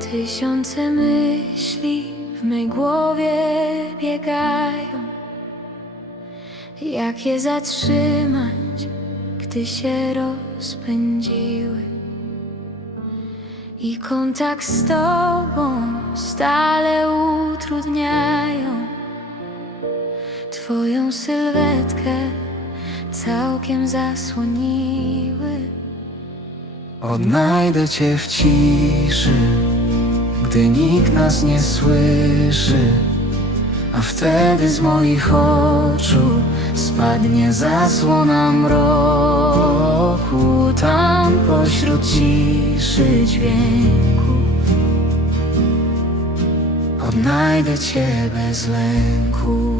Tysiące myśli w mej głowie biegają. Jak je zatrzymać, gdy się rozpędziły? I kontakt z tobą stale utrudniają Twoją sylwetkę całkiem zasłoniły. Odnajdę Cię w ciszy, gdy nikt nas nie słyszy, a wtedy z moich oczu spadnie zasłona mroku. Tam pośród ciszy dźwięków odnajdę Cię bez lęku.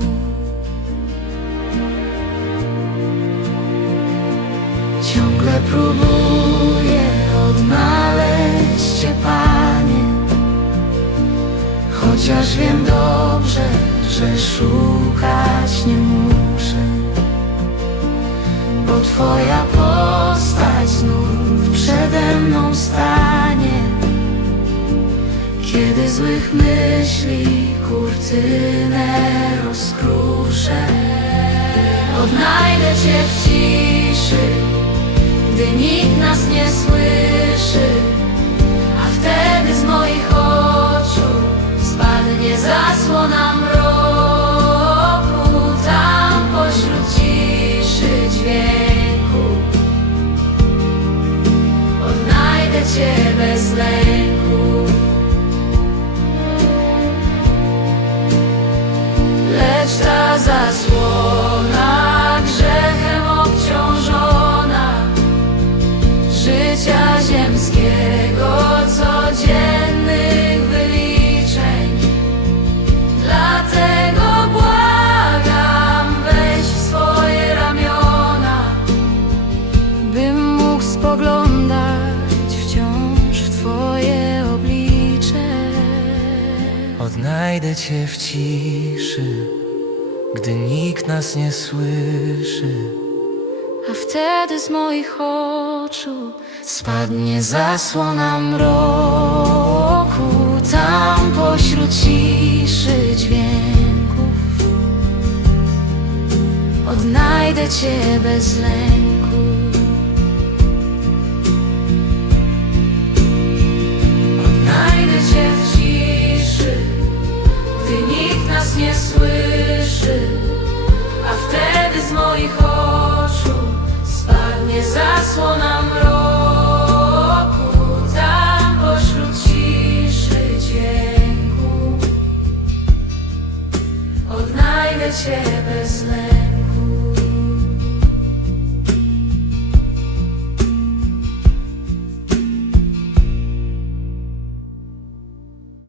Ciągle próbuję odnaleźć Chociaż wiem dobrze, że szukać nie muszę Bo Twoja postać znów przede mną stanie. Kiedy złych myśli kurtynę rozkruszę Odnajdę Cię w ciszy gdy nikt nas nie słyszy, ziemskiego, codziennych wyliczeń. Dlatego błagam, weź w swoje ramiona, bym mógł spoglądać wciąż w Twoje oblicze. Odnajdę Cię w ciszy, gdy nikt nas nie słyszy. Wtedy z moich oczu Spadnie zasłona mroku, tam pośród ciszy dźwięków. odnajdę Cię bez lęku. Ще без неї